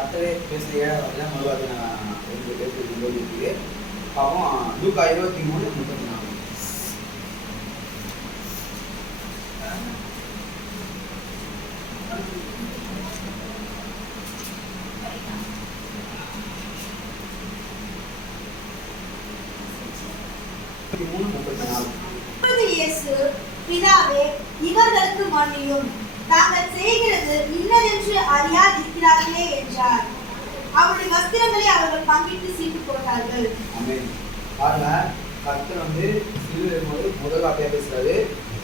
கர்த்தரே பேசுகிற 7வது மறுவாதி நான் பேசுறது பாவம் லூக்கா 23:34. இயேசு, பிதாவே, இவர்களுக்கு மன்னியும், தாங்கள் செய்கிறது இன்னதென்று அறியாதிருக்கிறார்களே என்றார். அவருடைய வஸ்திரங்களை அவர்கள் பங்கிட்டு சீட்டு போட்டார்கள். பாருங்க, கர்த்தர் வந்து சிலுவையில் முதல் வார்த்தையா பேசுறாரு.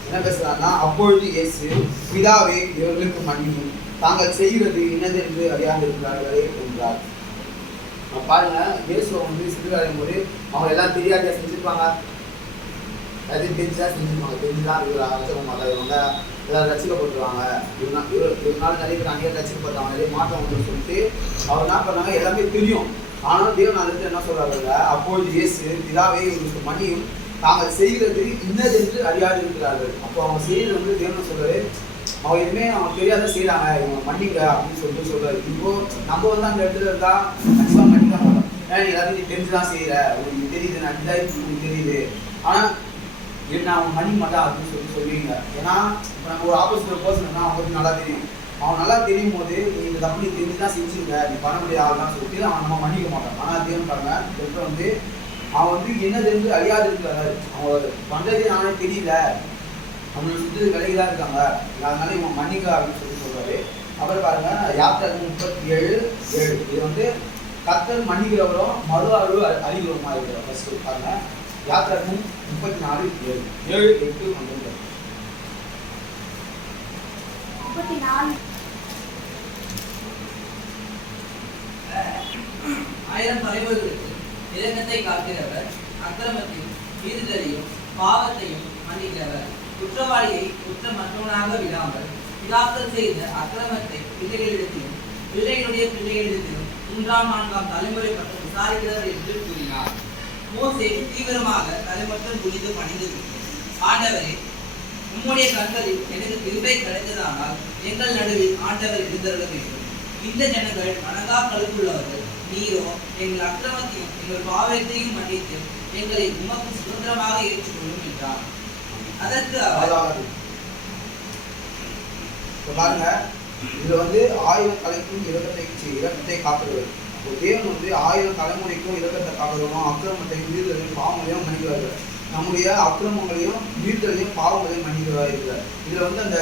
என்ன பேசுறாருன்னா, அப்பொழுது இயேசு, பிதாவே, இவர்களுக்கு மன்னியும், தாங்கள் செய்கிறது இன்னதென்று அறியாதிருக்கிறார்களே என்றார். பாருங்க, இயேசுவை வந்து சிலுவையும் போது அவங்க எல்லாம் தெரியாத செஞ்சிருப்பாங்க, அது தெரிஞ்சுதான் செஞ்சிருப்பாங்க, தெரிஞ்சுதான் இவர் ரசிக்க மாட்டாங்க, இவங்க எல்லாரும் ரசிக்கப்பட்டுருவாங்க, இவனால நிறைய பேர் அங்கேயே ரசிக்கப்பட்டாங்க, நிறைய மாற்றம் வந்து சொல்லிட்டு அவர் என்ன பண்ணாங்க, எல்லாமே தெரியும். ஆனால் தேவனால என்ன சொல்றாங்க, அப்பொழுது இயேசு, பிதாவே, இவங்களுக்கு மன்னியும், தாங்கள் செய்கிறது இன்னதென்று அறியாது இருக்கிறார்கள். அப்போ அவங்க செய்யறது வந்து தேவன் சொல்றாரு, அவங்க எதுவுமே அவங்க தெரியாத செய்யறாங்க, இவங்க மன்னிங்க அப்படின்னு சொல்லிட்டு சொல்றாரு. இப்போ நம்ம வந்து அந்த இடத்துல இருந்தா கண்டிப்பா மன்னிக்க மாட்டோம். ஏன்னா நீ எல்லாத்தையும் நீ தெரிஞ்சுதான் செய்யற, உங்களுக்கு தெரியுது, நான் உங்களுக்கு தெரியுது, ஆனா என்ன அவங்க மன்னிக்க மாட்டான் அப்படின்னு சொல்லுவீங்க. ஏன்னா இப்போ நம்ம ஒரு ஆப்போசிட் பர்சன் அவங்களுக்கு நல்லா தெரியும், அவன் நல்லா தெரியும் போது நீ இந்த தப்பு நீ தெரிஞ்சுதான் செஞ்சுருங்க, நீ பண்ண முடியாது தான் சொல்லிட்டு அவன் நம்ம மன்னிக்க மாட்டான். ஆனால் தேவன் பாருங்க, இந்த வந்து அவன் வந்து என்ன தெரிஞ்சு அறியாது இருக்கிறாரு, அவங்க பண்றதே நானே தெரியல, அவங்களை சுற்றி விலகிதான் இருக்காங்க, அதனால இவன் மன்னிக்க அப்படின்னு சொல்றாரு. அப்புறம் பாருங்க, யாத்திரை 37:7 இது வந்து கர்த்தர் மன்னிக்கிறவரும் மறு அழிவு அறிகிறவருமா இருக்கிற ஃபர்ஸ்ட் பாருங்க. யாத்திரை 34:7 7 8 12. 34 1000 தலைவர்களுக்கு இரக்கத்தை காக்கிறவர், அக்கிரமத்தையும் மீறுதலையும் பாவத்தையும் மன்னிக்கிறவர், குற்றவாளியை குற்றமற்றவனாக விடாமல் பிதாக்கள் செய்த அக்கிரமத்தை பிள்ளைகளிடத்திலும் பிள்ளைகளுடைய பிள்ளைகளிடத்திலும் 3ஆம் 4ஆம் தலைமுறை பற்றி விசாரிக்கிறவர் என்று கூறினார். மோசே தீவிரமாக தலைமட்டம் குனிந்து பணிந்து, ஆண்டவரே, உம்முடைய கண்களில் எனக்கு கிருபை கிடைத்ததானால் எங்கள் நடுவில் ஆண்டவர் எழுந்தருள வேண்டும். இந்த ஜனங்கள் மனதா கழுப்புள்ளவர்கள், நீரோ எங்கள் அக்கிரமத்தையும் எங்கள் பாவத்தையும் மன்னித்து எங்களை உமக்கு சுதந்திரமாக ஏற்றுக்கொள்ளும் என்றார். அதற்கு பாருங்க, இதுல வந்து 1000 தலைக்கும் இரக்கத்தை காக்கிறவர். தேவன் வந்து 1000 தலைமுறைக்கும் இரக்கத்தை காக்கிறவரும், அக்கிரமத்தையும் மீறுதலையும் பாவங்களையும் மன்னிக்கிறார்கள். நம்முடைய அக்கிரமங்களையும் மீறுதலையும் பாவங்களையும் மன்னிக்கிறவா இருக்கிறார். இதுல வந்து அந்த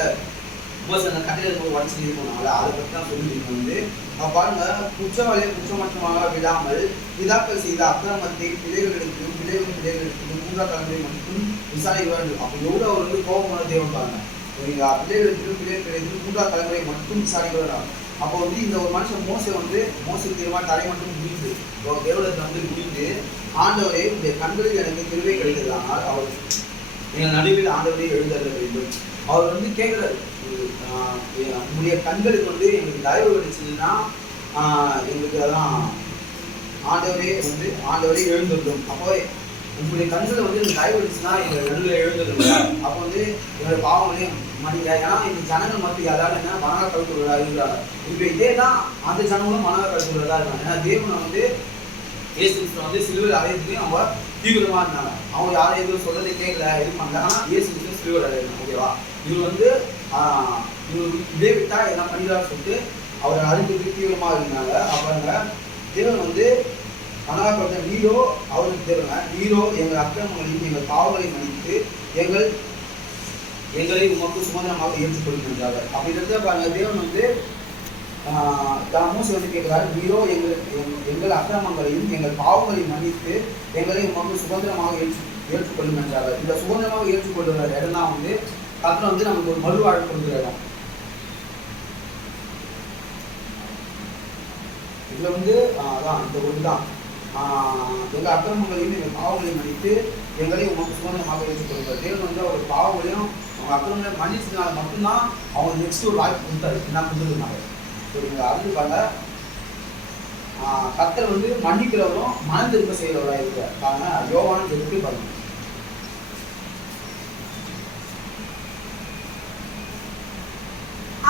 அந்த கட்டையில உடச்சி இருக்கணும்னால அதை பற்றி தான் சொல்லிட்டு வந்து பாருங்க, குற்றவாளியை குற்றமற்றமாக விடாமல் பிதாக்கள் செய்த அக்கிரமத்தை பிள்ளைகளிடத்திலும் பிள்ளைகளிடத்திலும் 3ஆம் தலைமுறை மட்டும் விசாரிக்க வேண்டும். அப்போ எவ்வளோ அவர் வந்து கோபமான தேவன் பாருங்க, பிள்ளைகளிடத்திலும் 3ஆம் தலைமுறை மட்டும் விசாரிக்க வேண்டாம். அப்போ வந்து இந்த ஒரு மனுஷன் மோசை தீர்மா தலை மட்டும் குடித்து தேவலத்தில் வந்து குடித்து, ஆண்டவரே இந்த கண்களில் எனக்கு திருவை கிடைத்ததானால் அவர் எங்கள் நடுவில் ஆண்டவரே எழுந்தருள வேண்டும். அவர் வந்து கேட்குறாரு, உங்களுடைய கண்களுக்கு வந்து எங்களுக்கு தயவு கிடைச்சதுன்னா எங்களுக்கு அதான் ஆண்டவரே எழுந்துள்ளோம். அப்போ உங்களுடைய கண்களை வந்து எனக்கு தயவு கிடைச்சுன்னா எங்கள் நடுவில் எழுந்துள்ளோம். அப்போ வந்து எங்களுடைய பாவங்களையும் மன்னிங்க. ஏன்னா இந்த ஜனங்கள் மட்டும் யாராவது என்ன மனநல கழுத்துள்ளதா இருக்கிறாங்க. இப்போ இதே தான் அந்த ஜனங்களும் மனநல கழுத்துள்ளதா இருக்காங்க. ஏன்னா தேவனை வந்து இயேசு கிறிஸ்து வந்து சிலுவையில் அடையறதுக்கு அவங்க தீவிரமா இருந்தாங்க. அவங்க யாரும் எதுவும் சொல்றதை கேட்கல, இது பண்ணல. ஆனால் இயேசு கிறிஸ்து சிலுவையில் அடையணும். ஓகேவா? இவர் வந்து இவர் இதே விட்டா என்ன பண்ணிடலாம்னு சொல்லிட்டு அவர் அறிஞ்சதுக்கு தீவிரமா இருந்தாங்க. அப்புறங்க தேவன் வந்து மனநலப்படுத்த நீரோ அவருக்கு தேவங்க, நீரோ எங்கள் அக்கிரமங்களையும் எங்கள் பாவங்களையும் மன்னித்து எங்களை உமக்கு சுதந்திரமாக ஏற்றுக்கொள்கின்றாங்க. அப்படி இருந்தா பாருங்க, தேவன் வந்து மோசே வந்து கேட்கிறாரு, நீரோ எங்கள் அக்கிரமங்களையும் எங்கள் பாவங்களையும் மன்னித்து எங்களை உமக்கு சுதந்திரமாக ஏற்றுக்கொள்ளும் என்றார்கள். இந்த சுதந்திரமாக ஏற்றுக்கொள்ளுகிற இடம் தான் வந்து கர்த்தர் வந்து நமக்கு ஒரு மறுவாழ்வு கொடுக்குற இடம். இதுல வந்து அதான் இந்த ஒன்று தான், எங்கள் அக்கிரமங்களையும் எங்கள் பாவங்களையும் மன்னித்து எங்களை உமக்கு சுதந்திரமாக ஏற்றுக்கொள்கிறார். தேவன் வந்து அவர் பாவங்களையும் அவங்க அக்கிரமங்களையும் மன்னிச்சதுனால மட்டும்தான் அவங்க நெக்ஸ்ட் ஒரு வாய்ப்பு கொடுத்தாரு. என்ன கொடுத்ததுனால சரிங்க. அது பாருங்க, கர்த்தர் வந்து மன்னிக்கிறவரும் மனம் திரும்ப செய்கிறவராக இருக்கிறார். பாருங்க, யோவான் 8:10.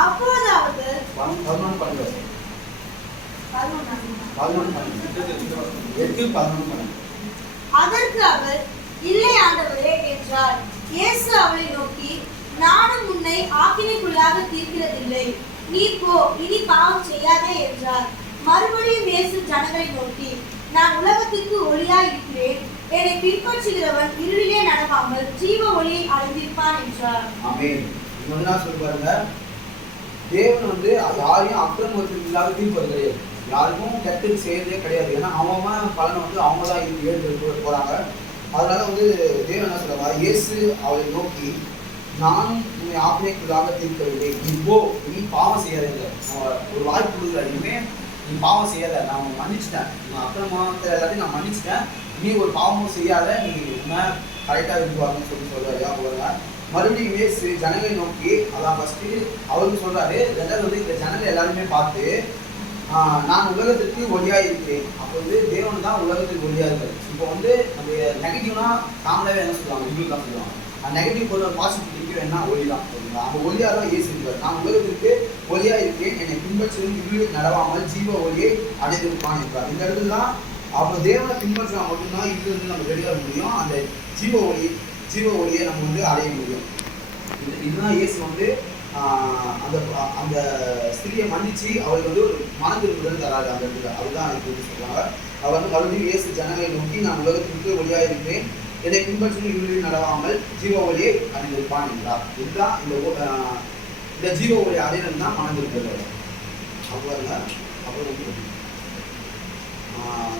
அப்போதாவது அதற்கு அவர், இல்லை ஆண்டவரே என்றார். இயேசு அவளை நோக்கி, நானும் உன்னை ஆக்கினைக்குள்ளாக தீர்க்கிறதில்லை, நீ போ, இனி பாவம் செய்யாதே என்றார். மறுபடியும் இயேசு ஜனங்களை நோக்கி, நான் உலகத்திற்கு ஒளியாய் இருக்கிறேன், என்னை பின்பற்றுகிறவன் இருளிலே நடவாமல் ஜீவ ஒளியை அடைந்திருப்பான் என்றார். ஆமென். சொல்லி பாருங்க, தேவன் வந்து யாரையும் அக்கிரமத்துக்கு இல்லாத தீர்ப்பது கிடையாது, யாருக்கும் கெட்டது செய்யறதே கிடையாது. ஏன்னா அவன் பலனை வந்து அவங்க தான் ஏற்று போறாங்க. அதனால வந்து தேவன் என்ன சொல்றாங்க, இயேசு அவளை நோக்கி, நானும் உன்னை ஆக்கினைக்குள்ளாக தீர்க்கவில்லை, நீ பாவம் செய்யாத, ஒரு வாய்ப்பு கொடுக்குற, இனிமே நீ பாவம் செய்யாத, நான் மன்னிச்சிட்டேன், நான் அக்கிரமத்தை எல்லாத்தையும் நான் மன்னிச்சிட்டேன், நீ ஒரு பாவமும் செய்யாத, நீ உண்மை கரெக்டாக இருக்குவாங்கன்னு சொல்றாரு. மறுபடியும் இயேசு ஜனங்களை நோக்கி, அதான் ஃபர்ஸ்ட் அவருக்கு சொல்றாரு, ரெண்டாவது வந்து இந்த ஜனங்களை எல்லாருமே பார்த்து, நான் உலகத்திற்கு ஒளியா இருக்கிறேன். அப்போ வந்து தேவன் தான் உலகத்துக்கு ஒளியா இருக்காரு. இப்போ வந்து நம்ம நெகட்டிவ்னா காமனாவே என்ன சொல்லுவாங்க, இங்கிலீஷ் தான் சொல்லுவாங்க. நெகட்டிவ் போல ஒரு பாசிட்டிவ் திங்க் என்ன ஒளி தான் சொல்லுவாங்க. அந்த ஒளியா தான் இயேசு இருக்காரு. நான் உலகத்திற்கு ஒளியா இருக்கிறேன், என்னை பின்பற்றும் இருளில் நடவாமல் ஜீவ ஒளியை அடைந்திருப்பான் என்றார். இந்த இடத்துல தான் அப்போ தேவனை பின்பற்றினா மட்டும்தான் இது வந்து நம்ம வெளியாக முடியும், அந்த ஜீவ ஒளியை நம்ம வந்து அடைய முடியும். இதுதான் இயேசு வந்து அந்த அந்த ஸ்திரியை மன்னிச்சு அவருக்கு வந்து ஒரு மன திரும்புதல் தராது அந்த இடத்துல. அதுதான் எனக்கு சொல்றாங்க. அவர் வந்து மறுபடியும் இயேசு ஜனங்களை நோக்கி, நான் உலகத்திற்கு ஒளியாக இருக்கிறேன், என்னை பின்பற்றி இருளில் நடவாமல் ஜீவ ஒளியை அடைந்திருப்பான் என்றார். இதுதான் இந்த ஜீவ ஒளி அடையணும் தான் மன திரும்புதல். அப்புறம்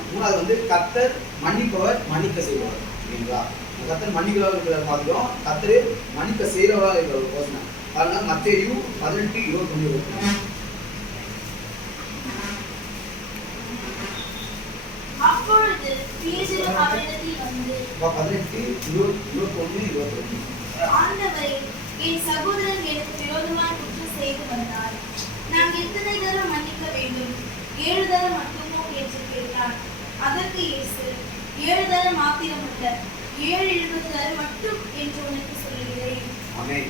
மூணாவது வந்து கர்த்தர் மன்னிப்பவர் மன்னிக்க செய்வார். ஓகேங்களா? கர்த்தர் மன்னிக்கிறவர்கள் இருக்கிற மாதிரியும் கர்த்தர் மன்னிக்க செய்கிறவராக இருக்கிற ஒரு யோசனை பாருங்க. மத்தேயு 18:21. அப்பொழுது பேதுரு அவரிடத்தில் வந்து, 18:21. ஆண்டவரே, என் சகோதரன் எனக்கு விரோதமாய் குற்றம் செய்து வந்தார், நான் எத்தனை தரம் மன்னிக்க வேண்டும்? 7 தரம் மட்டுமோ என்று கேட்டார். அதற்கு இயேசு, 7 தரம் மாத்திரமல்ல, 7 தரம் மட்டும் என்று உனக்கு சொல்லுகிறேன். ஆமென்.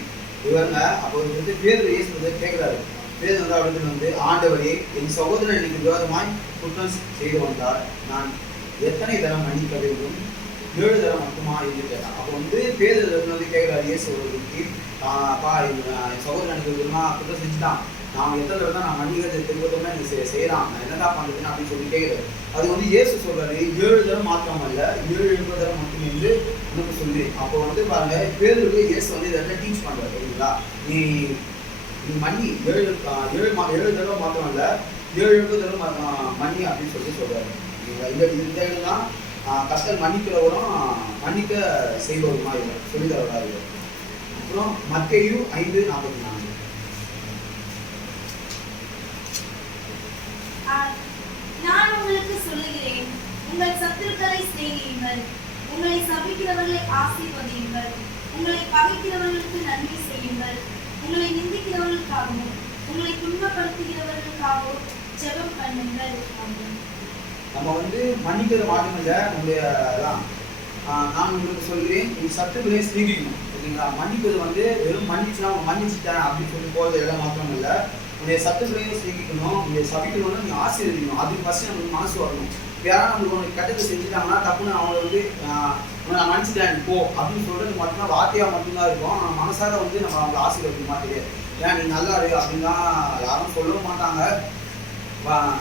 இவங்க அப்போ வந்து பேதுரு இயேசு வந்து கேட்கிறாரு. பேதுரு வந்து அவருக்கு வந்து, ஆண்டவரே, என் சகோதரன் எனக்கு விரோதமாய் குற்றம் செய்து வந்தார், நான் எத்தனை தரம் மன்னிக்க வேண்டும்? 7 தரம் மட்டுமா என்று கேட்டான். அப்போ வந்து பேதுரு வந்து கேட்கிறாரு இயேசு அவர்களுக்கு, அப்பா, என் சகோதரன் எனக்கு விரோதமாக குற்றம் செஞ்சுட்டான், நான் எத்தனை தடவை தான் நான் மன்னிக்கிறது திரும்பத்தோம்னா எனக்கு செய்யலாம், நான் என்னடா பண்ணுறதுன்னு அப்படின்னு சொல்லி கேட்குறாரு. அது வந்து இயேசு சொல்றாரு, 7 தரம் மாத்திரம் அல்ல, 7 தரம் மட்டும் என்று உனக்கு சொல்லு. அப்போ வந்து பாருங்க, பேருக்கு இயேசு வந்து இதெல்லாம் டீச் பண்றாரு. சரிங்களா? நீ மன்னி 7 தடவை மாத்திரம் அல்ல, 7 தடவை மன்னி அப்படின்னு சொல்றாரு. இந்த தான் கர்த்தர் மன்னிக்கிறவரும் மன்னிக்க செய்பவருமா இல்லை சொல்லித்தரவரா இல்லை. அப்புறம் மத்தேயு 5:44. நான் உங்களுக்கு சொல்லுகிறேன், உங்கள் சத்துருக்களை சிநேகியுங்கள், உங்களை சபிக்கிறவர்களை ஆசீர்வதியுங்கள், உங்களை பகைக்கிறவர்களுக்கு நன்மை செய்யுங்கள், உங்களை நிந்திக்கிறவர்களுக்காகவும் உங்களை துன்பப்படுத்துகிறவர்களுக்காகவும் ஜெபம் பண்ணுங்கள். நம்ம வந்து மன்னிக்கிறது மட்டுமில்ல, நம்முடைய நான் உங்களுக்கு சொல்கிறேன், நீ சத்துருக்களை சிநேகிக்கணும். ஓகேங்களா? மன்னிப்பது வந்து வெறும் மன்னிச்சுனா மன்னிச்சுட்டேன் அப்படின்னு சொல்லி போகிறது இடம் மாத்திரம் இல்லை, உன்னுடைய சத்துருக்களையும் சிநேகிக்கணும், உன்னுடைய சபிக்கணும்னு நீ ஆசீர்வதிக்கணும். அதுக்கு ஃபர்ஸ்ட் நம்மளுக்கு மனசு வரணும். யாராவது நம்மளுக்கு உனக்கு கெட்டதை செஞ்சுட்டாங்கன்னா தப்புன்னு அவங்கள வந்து உன்னை நான் மன்னிச்சுட்டேன் போ அப்படின்னு சொல்றது மட்டும்தான் வார்த்தையாக மட்டும்தான் இருக்கும். ஆனால் மனசாக வந்து நம்ம அவங்களை ஆசீர்வதிக்க மாட்டேங்குது. ஏன் நீ நல்லா இரு அப்படின்லாம் யாரும் சொல்லவும் மாட்டாங்க.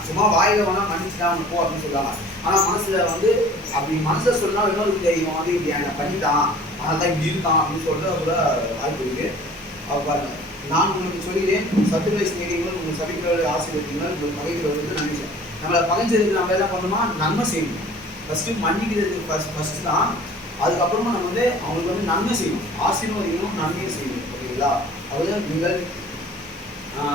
சும்மா வாயில வேணா மன்னிச்சுட்டா அவனை போ அப்படின்னு சொல்லுவாங்க. ஆனால் மனசுல வந்து அப்படி மனசில் சொன்னா இன்னொரு இவன் வந்து இப்படி என்னை பண்ணிட்டான், அதனால தான் இப்படி இருக்கான் அப்படின்னு சொல்றது கூட வாய்ப்பு இருக்கு. பாருங்க, நான் உங்களுக்கு சொல்கிறேன், சத்துருக்களை சிநேகியுங்கள், உங்கள் சபிக்கிறவர்களை ஆசீர்வதியுங்கள், உங்கள் பகைக்கிறவர்களுக்கு நன்மை செய்யுங்கள். நம்மளை பகைஞ்சதுக்கு நம்ம என்ன பண்ணணுமா? நன்மை செய்யணும். ஃபர்ஸ்ட்டு மன்னிக்கிறதுக்கு ஃபர்ஸ்ட் தான். அதுக்கப்புறமா நம்ம வந்து அவங்களுக்கு வந்து நன்மை செய்யணும், ஆசீர்வதிக்கணும், நன்மையும் செய்யணும். ஓகேங்களா? அதுதான் உங்களை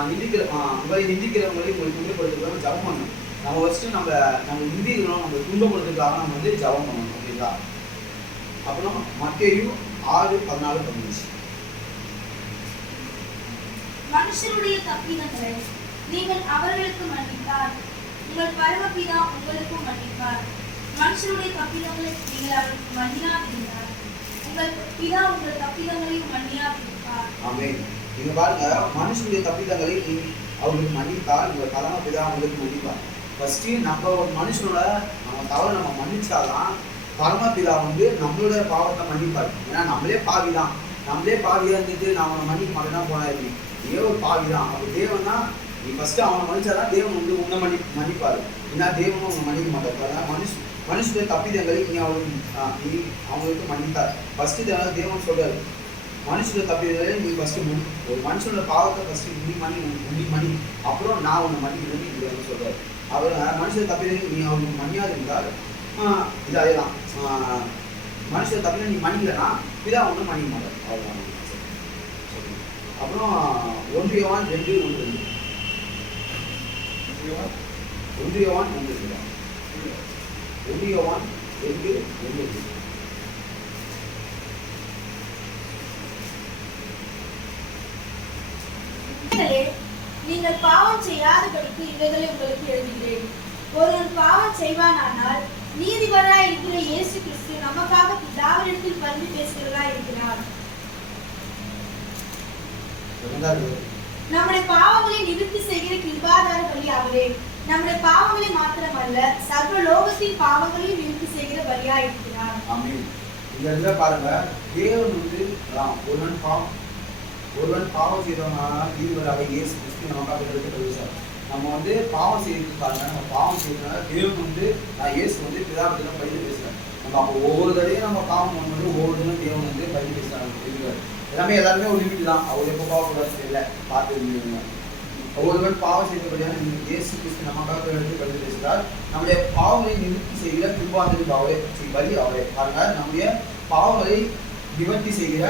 நிந்திக்கிறவங்களை உங்களை துன்பப்படுத்துறதுக்காக ஜபம் பண்ணணும். நம்ம ஃபர்ஸ்ட்டு நம்ம நிந்திக்கிறோம், நம்ம துன்பப்படுத்துறதுக்காக நம்ம வந்து ஜபம் பண்ணணும். ஓகேங்களா? அப்புறம் மத்தேயு 6:14-15. மனுஷருடைய தப்பிதங்களை நீங்கள் அவர்களுக்கு மன்னித்தால் உங்கள் பரமபிதா உங்களுக்கும் மன்னிப்பார். மனுஷருடைய தப்பிதங்களை நீங்கள் அவர்களுக்கு மன்னியாதிருந்தால் உங்கள் பிதா உங்கள் தப்பிதங்களையும் மன்னியாதிருப்பார். ஆமென். நீங்க பாருங்க, மனுஷனுடைய தப்பிதங்களை அவங்களுக்கு மன்னித்தால் உங்கள் பரமபிதா உங்களுக்கு மன்னிப்பார். ஃபர்ஸ்ட் நம்ம ஒரு மனுஷனோட நம்ம தவறு நம்ம மன்னிச்சாதான் பரமபிதா வந்து நம்மளோட பாவத்தை மன்னிப்பாரு. ஏன்னா நம்மளே பாவிதான், நம்மளே பாவியா இருந்துட்டு நான் அவனை மன்னிக்க மாட்டேன்னா போனாரு, நீயே ஒரு பாவிதான். அப்போ தேவன் தான் நீ ஃபர்ஸ்ட் அவனை மன்னிச்சாதான் தேவன் வந்து உன்னை மன்னிப்பாரு. ஏன்னா தேவனும் அவங்க மன்னிக்க மாட்டாரு. அதனால மனுஷனுடைய தப்பிதங்களை நீ அவங்களுக்கு மன்னித்தார். ஃபர்ஸ்ட் தேவன் சொல்றாரு, மனுஷனோட தப்பிதங்களை நீ ஃபர்ஸ்ட் ஒரு மனுஷனோட பாவத்தை ஃபர்ஸ்ட் நீ மணி அப்புறம் நான் உன்னை மன்னிக்கிறேன்னு இது சொல்றாரு. அவர் மனுஷனோட தப்பிதங்களை நீ அவனுக்கு மன்னியாது இருந்தால் இது அதேதான், மனுஷன் தப்பில நீ மன்னிக்கலன்னா பிதா ஒன்றும் மன்னிக்க மாட்டார். அவ்வளோதான். அப்புறம் 1 யோவான் 2:1 1 யோவான் 2:1 நீங்கள் பாவம் செய்யாதபடிக்கு இவைகளை உங்களுக்கு எழுதுகிறேன். ஒருவன் பாவம் செய்வானானால் நீதிபராய் இருக்கிற இயேசு கிறிஸ்து நமக்காக பிதாவினிடத்தில் பரிந்து பேசுகிறவராய் இருக்கிறார். நம்முடைய பாவங்களை நிவர்த்தி செய்கிற கிருபாதார பலி அவரே. நம்முடைய பாவங்களை மாத்திரமல்ல சர்வ லோகத்தின் பாவங்களையும் நிவர்த்தி செய்கிற பலியாய் இருக்கிறார். ஆமென். இந்த இடத்துல பாருங்க, தேவன் வந்து ஒருவன் பாவம் செய்தவனால் நீதிபராக இயேசு கிறிஸ்து நமக்காக எழுதப்படுகிறார். நம்ம வந்து பாவம் செய்யறதுக்காக நம்ம பாவம் செய்யறதுனால தேவன் வந்து இயேசு வந்து பிதாவிடம் பரிந்து பேசுறாரு. நம்ம அப்போ ஒவ்வொரு தடையும் நம்ம பாவம் பண்ணும்போது ஒவ்வொரு தினம் தேவன் வந்து பரிந்து பேசுறாரு. எல்லாமே எல்லாருமே ஒரு லிமிட் தான். அவர் எப்போ பாவக்கூடாது இல்லை பார்த்து இருந்தீங்க. ஒவ்வொருவன் பாவம் செய்தபடியான இயேசு கிறிஸ்து நமக்காக எழுதி பரிந்து பேசுகிறார். நம்முடைய பாவங்களை நிவர்த்தி செய்கிற கிருபாந்தரின் பலி அவரே. பாருங்க, நம்முடைய பாவங்களை நிவர்த்தி செய்கிற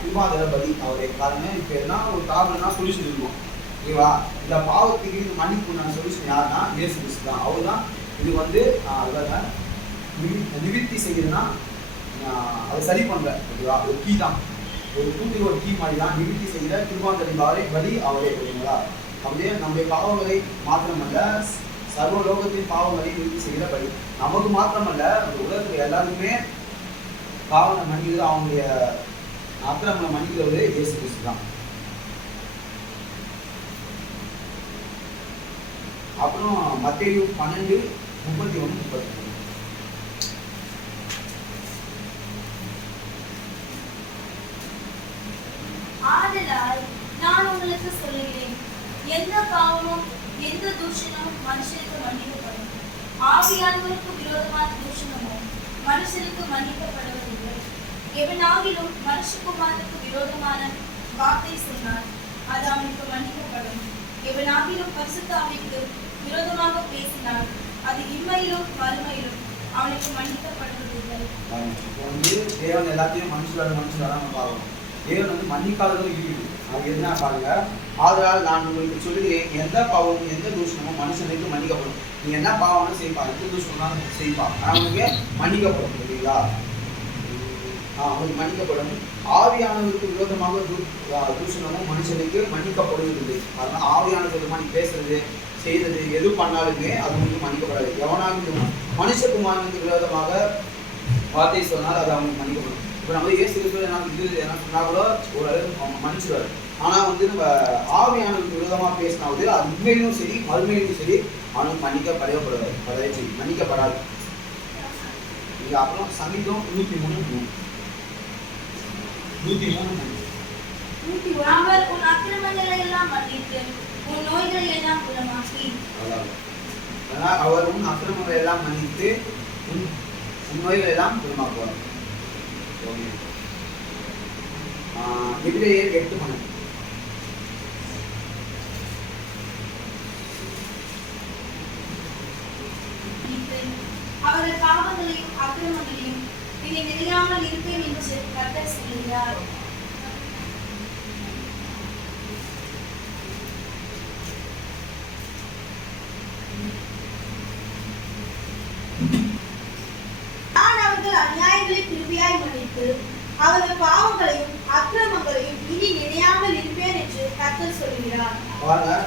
கிருபாந்தர பலி அவரே. பாருங்க, இப்போ என்ன ஒரு ப்ராப்ளம்னா சொல்யூஷன் இருக்கும், ஓகேவா? இந்த பாவத்துக்கு இது மன்னிப்பு நான் சொல்யூஷன் யாருன்னா இயேசு கிறிஸ்து தான். அவர் தான் இது வந்து நிவர்த்தி செய்கிறதுனா அதை சரி பண்ணுற, ஓகேவா? ஒரு கீ தான், ஒரு கூட்டுக்கு ஒரு கீ மாதிரி தான் நிவர்த்தி செய்கிற கிருபாந்தரின் பலி அவரே, ஓகேங்களா? அப்படியே நம்முடைய பாவங்களை மாத்திரமல்ல சர்வ லோகத்தின் பாவங்களை நிவர்த்தி செய்கிற பலி. நமக்கு மாத்திரமல்ல உலகத்தில் எல்லாருக்குமே பாவனை மன்னிக்கிறது, அவங்களுடைய அக்கிரமங்களை மன்னிக்கிறவரு இயேசு கிறிஸ்து தான். அப்புறம் மத்தேயு 12:31-32. ஆதலால் நான் உங்களுக்கு சொல்லுகிறேன், எந்த பாவமும் எந்த தூஷணமும் மனுஷனுக்கு மன்னிக்கப்படும், ஆவியானவருக்கு விரோதமான தூஷணமோ மனுஷனுக்கு மன்னிக்கப்படுவதில்லை. எவனாகிலும் மனுஷகுமாரனுக்கு விரோதமான வார்த்தை சொன்னால் அது அவனுக்கு மன்னிக்கப்படும். எவனாகிலும் பரிசுத்த ஆவிக்கு விரோதமாக பேசினால் அது இம்மையிலும் மறுமையிலும் அவனுக்கு மன்னிக்கப்படுவதில்லை. தேவன் எல்லாத்தையும் மனுஷராக நம்ம பார்க்கணும். தேவன் வந்து மன்னிக்காதவர்கள் இருக்குது. அவங்க என்ன பாருங்க, ஆதலால் நான் உங்களுக்கு சொல்லுகிறேன், எந்த பாவமும் எந்த தூஷணமும் மனுஷனுக்கு மன்னிக்கப்படும். நீ என்ன பாவம்னு செய்ப்பா, எந்த தூஷணம் செய்ப்பா, அவனுக்கு மன்னிக்கப்படும், சரிங்களா? அவனுக்கு மன்னிக்கப்படும். ஆவியானவருக்கு விரோதமாக தூஷணமும் மனுஷனுக்கு மன்னிக்கப்படுவதில்லை. அதனால ஆவியானவர் விரோதமாக நீ பேசுறது செய்யறது எது பண்ணாலுமே அது உங்களுக்கு மன்னிக்கப்படாது. எவனாக மனுஷகுமாரனுக்கு விரோதமாக வார்த்தை சொன்னால் அது அவனுக்கு மன்னிக்கப்படும். இப்போ நம்ம இயேசு என்ன சொன்னா கூட ஒரு மன்னிச்சுடுவாரு. ஆனால் வந்து நம்ம ஆவியானவருக்கு விரோதமாக பேசினாவது அது உண்மையிலும் சரி மறுமையிலும் சரி அவனுக்கு மன்னிக்கப்படாது. இது அப்புறம் சங்கீதம் 103:3. அவர் உன் அக்கிரமங்களை எல்லாம் மன்னித்து உன் நோய்களை எல்லாம் குணமாக்கி. அவர் உன் அக்கிரமங்களை எல்லாம் மன்னித்து உன் நோய்களை எல்லாம் குணமாக்குவார். எபிரேயர் 8:12. அவர்கள் பாவங்களையும் அக்கிரமங்களையும் இதை நினையாமல் இருப்பேன் என்று கர்த்தர் சொல்கிறார். நான் அவர்கள் அநியாயங்களை கிருபையாய் மன்னித்து அவர்கள் பாவங்களையும் அக்கிரமங்களையும் இனி நினையாமல் இருப்பேன் என்று கர்த்தர் சொல்கிறார்.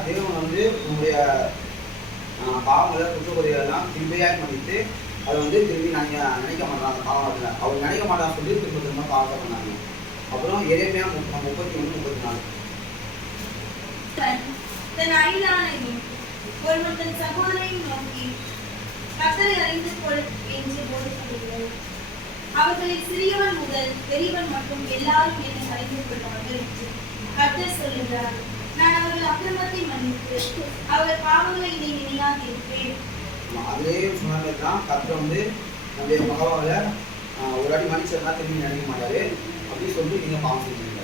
தேவன் வந்து உங்களுடைய பாவங்களை குற்றக்குறைகளெல்லாம் கிருபையாய் மன்னித்து அதை வந்து திரும்பி நினைக்க மாட்டாங்க. பாவத்தில் அவர் நினைக்க மாட்டான்னு சொல்லி திரும்ப பாவத்தை பண்ணாங்க. அப்புறம் எரேமியா 31:34. தன் அயலானையும் ஒருவன் தன் சகோதரனை நோக்கி கர்த்தரை அறிந்து கொள் என்று போதிக்கவில்லை. அவர்களில் சிறியவன் முதல் பெரியவன் மட்டும் எல்லாரும் என்னை அறிந்து கொள்வார்கள் என்று கர்த்தர் சொல்லுகிறார். நான் அவர்கள் அக்கிரமத்தை மன்னித்து அவர் பாவங்களை இனி நினையாதிருப்பேன். அதே சொன்னது தான் கர்த்தர் வந்து நம்முடைய மகவாவில் ஒரு அடி மனுஷன்னா திரும்பி நினைக்க மாட்டாரு. அப்படின்னு சொல்லிட்டு நீங்க பாவம் செஞ்சீங்க.